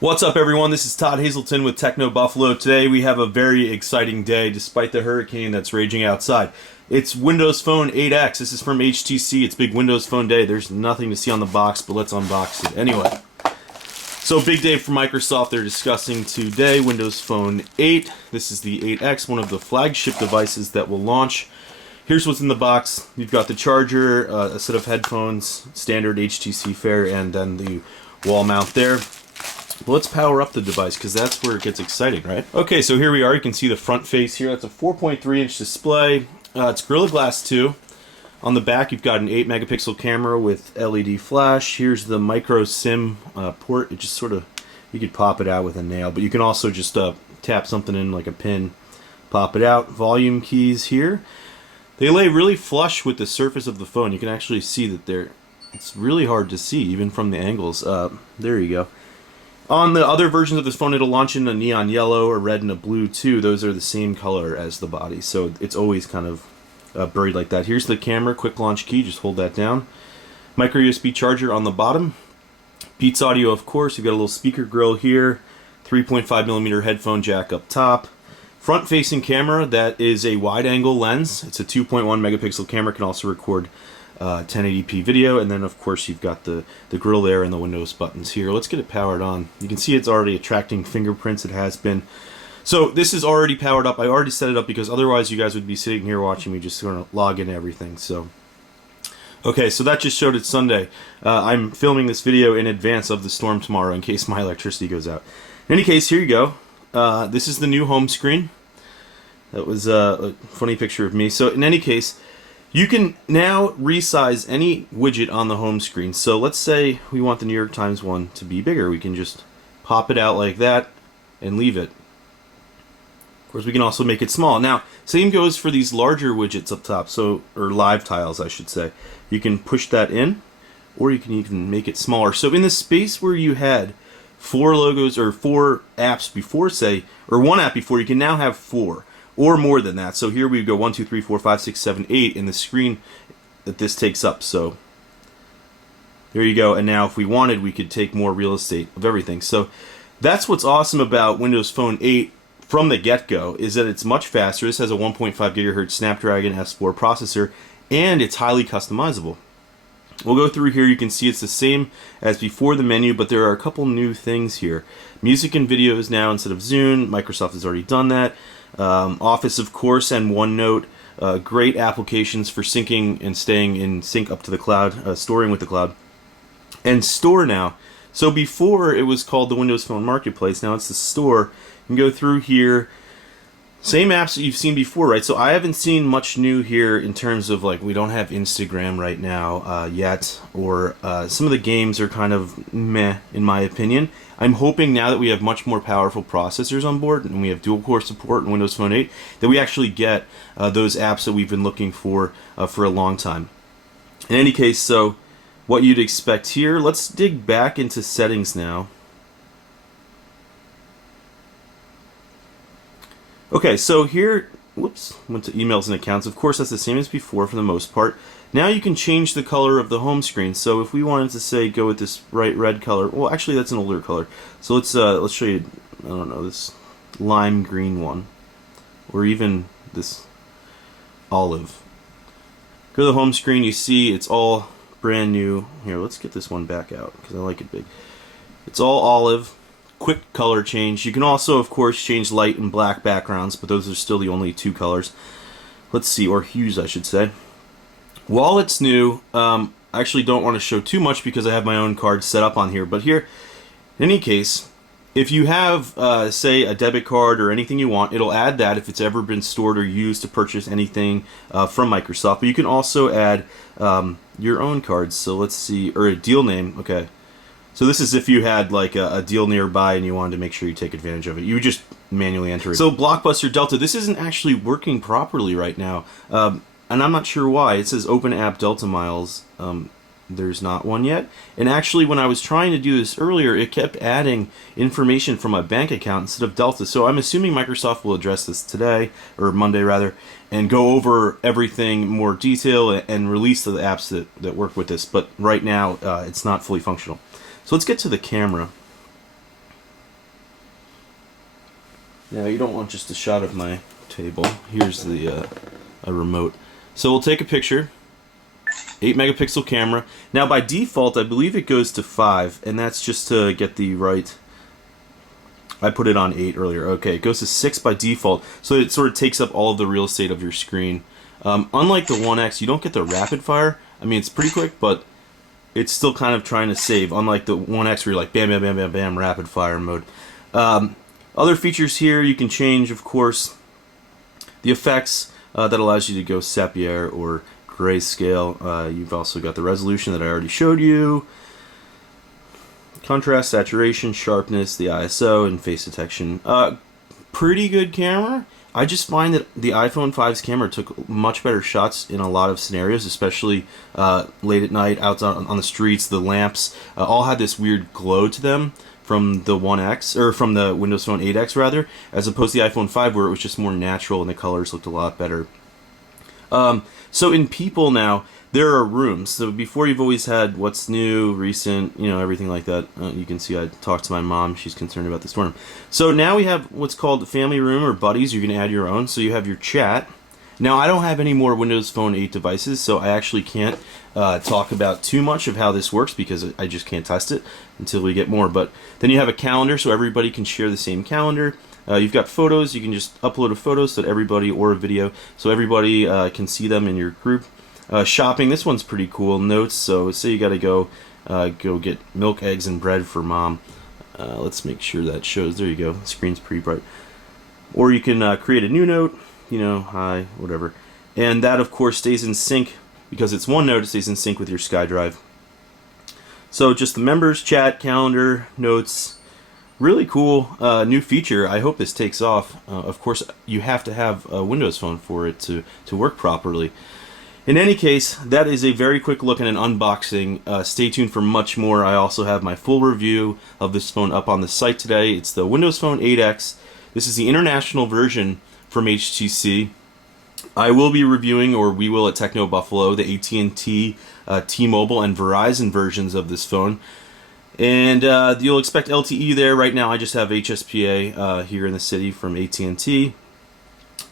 What's up, everyone? This is Todd Hazelton with Techno Buffalo. Today we have a very exciting day despite the hurricane that's raging outside. It's Windows Phone 8X. This is from HTC. It's big Windows Phone Day. There's nothing to see on the box, but let's unbox it. Anyway, so big day for Microsoft. They're discussing today Windows Phone 8. This is the 8X, one of the flagship devices that will launch. Here's what's in the box. You've got the charger, a set of headphones, standard HTC fare, and then the wall mount there. Well, let's power up the device because that's where it gets exciting, right? Okay, so here we are. You can see the front face here. That's a 4.3-inch display. It's Gorilla Glass 2. On the back, you've got an 8-megapixel camera with LED flash. Here's the micro SIM port. It just sort of, you could pop it out with a nail, but you can also just tap something in like a pin, pop it out. Volume keys here. They lay really flush with the surface of the phone. You can actually see that it's really hard to see, even from the angles. There you go. On the other versions of this phone, it'll launch in a neon yellow, a red, and a blue too. Those are the same color as the body, so it's always kind of buried like that. Here's the camera, quick launch key, just hold that down. Micro USB charger on the bottom. Beats audio, of course. You've got a little speaker grill here. 3.5mm headphone jack up top. Front-facing camera, that is a wide-angle lens. It's a 2.1 megapixel camera, can also record 1080p video, and then of course you've got the grill there and the Windows buttons here. Let's get it powered on. You can see it's already attracting fingerprints. It has been. So this is already powered up. I already set it up because otherwise you guys would be sitting here watching me just sort of log in everything. So okay, so that just showed it's Sunday. I'm filming this video in advance of the storm tomorrow in case my electricity goes out. In any case, here you go. This is the new home screen. That was a funny picture of me. So in any case, you can now resize any widget on the home screen. So let's say we want the New York Times one to be bigger. We can just pop it out like that and leave it. Of course, we can also make it small. Now, same goes for these larger widgets up top, or live tiles, I should say. You can push that in, or you can even make it smaller. So in the space where you had 4 logos or 4 apps before, say, or 1 app before, you can now have 4. Or more than that. So here we go 1, 2, 3, 4, 5, 6, 7, 8 in the screen that this takes up. So there you go. And now if we wanted, we could take more real estate of everything. So that's what's awesome about Windows Phone 8 from the get-go, is that it's much faster. This has a 1.5 gigahertz Snapdragon S4 processor, and it's highly customizable. We'll go through here. You can see it's the same as before the menu, but there are a couple new things here. Music and videos now instead of Zune. Microsoft has already done that. Office, of course, and OneNote. Great applications for syncing and staying in sync up to the cloud, storing with the cloud. And Store now. So before it was called the Windows Phone Marketplace. Now it's the Store. You can go through here. Same apps that you've seen before, right? So I haven't seen much new here in terms of, like, we don't have Instagram right now yet, or some of the games are kind of meh, in my opinion. I'm hoping now that we have much more powerful processors on board, and we have dual-core support in Windows Phone 8, that we actually get those apps that we've been looking for a long time. In any case, so what you'd expect here, let's dig back into settings now. Okay, so here, whoops, went to emails and accounts. Of course, that's the same as before for the most part. Now you can change the color of the home screen. So if we wanted to say go with this bright red color, well, actually that's an older color. So let's show you, I don't know, this lime green one, or even this olive. Go to the home screen. You see it's all brand new. Here, let's get this one back out because I like it big. It's all olive. Quick color change. You can also, of course, change light and black backgrounds, but those are still the only 2 colors. Let's see, or hues, I should say. While it's new, I actually don't want to show too much because I have my own cards set up on here. But here, in any case, if you have, say, a debit card or anything you want, it'll add that if it's ever been stored or used to purchase anything from Microsoft. But you can also add your own cards. So let's see, or a deal name. Okay. So this is if you had like a deal nearby and you wanted to make sure you take advantage of it. You would just manually enter it. So Blockbuster Delta, this isn't actually working properly right now. And I'm not sure why. It says Open App Delta Miles. There's not one yet. And actually, when I was trying to do this earlier, it kept adding information from my bank account instead of Delta. So I'm assuming Microsoft will address this today, or Monday rather, and go over everything in more detail and release the apps that work with this. But right now, it's not fully functional. So let's get to the camera. Now you don't want just a shot of my table. Here's the a remote. So we'll take a picture. 8 megapixel camera. Now by default, I believe it goes to 5, and that's just to get the right. I put it on 8 earlier. Okay, it goes to 6 by default, so it sort of takes up all of the real estate of your screen. Unlike the 1X, you don't get the rapid fire. I mean, it's pretty quick, but it's still kind of trying to save. Unlike the 1X, where you're like bam, bam, bam, bam, bam, rapid fire mode. Other features here, you can change, of course, the effects that allows you to go sepia or grayscale. You've also got the resolution that I already showed you. Contrast, saturation, sharpness, the ISO, and face detection. Pretty good camera. I just find that the iPhone 5's camera took much better shots in a lot of scenarios, especially late at night, out on the streets. The lamps all had this weird glow to them from the 1X, or from the Windows Phone 8X rather, as opposed to the iPhone 5 where it was just more natural and the colors looked a lot better. So in People now, there are rooms. So before you've always had what's new, recent, you know, everything like that. You can see I talked to my mom. She's concerned about the storm. So now we have what's called Family Room or Buddies. You can add your own. So you have your chat. Now I don't have any more Windows Phone 8 devices, so I actually can't talk about too much of how this works because I just can't test it until we get more. But then you have a calendar, so everybody can share the same calendar. You've got photos. You can just upload a photo so that everybody, or a video, so everybody can see them in your group. Shopping, this one's pretty cool. Notes, so say you gotta go get milk, eggs, and bread for mom. Let's make sure that shows. There you go. The screen's pretty bright. Or you can create a new note, you know, hi, whatever. And that, of course, stays in sync because it's one note. It stays in sync with your SkyDrive. So just the members, chat, calendar, notes. Really cool new feature. I hope this takes off. Of course, you have to have a Windows Phone for it to work properly. In any case, that is a very quick look and an unboxing. Stay tuned for much more. I also have my full review of this phone up on the site today. It's the Windows Phone 8X. This is the international version from HTC. I will be reviewing, or we will at Techno Buffalo, the AT&T, T-Mobile, and Verizon versions of this phone. And you'll expect LTE there. Right now I just have HSPA here in the city from AT&T.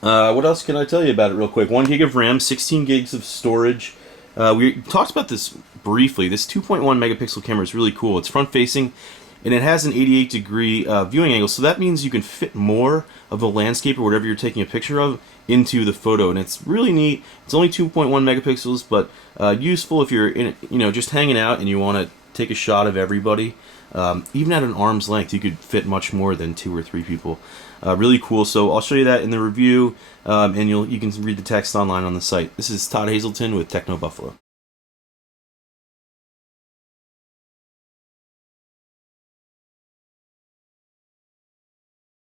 What else can I tell you about it real quick? 1 gig of RAM, 16 gigs of storage. We talked about this briefly. This 2.1 megapixel camera is really cool. It's front facing and it has an 88-degree viewing angle, so that means you can fit more of the landscape or whatever you're taking a picture of into the photo, and it's really neat. It's only 2.1 megapixels, but useful if you're just hanging out and you want to take a shot of everybody. Even at an arm's length, you could fit much more than 2 or 3 people. Really cool. So I'll show you that in the review, and you can read the text online on the site. This is Todd Hazelton with Techno Buffalo.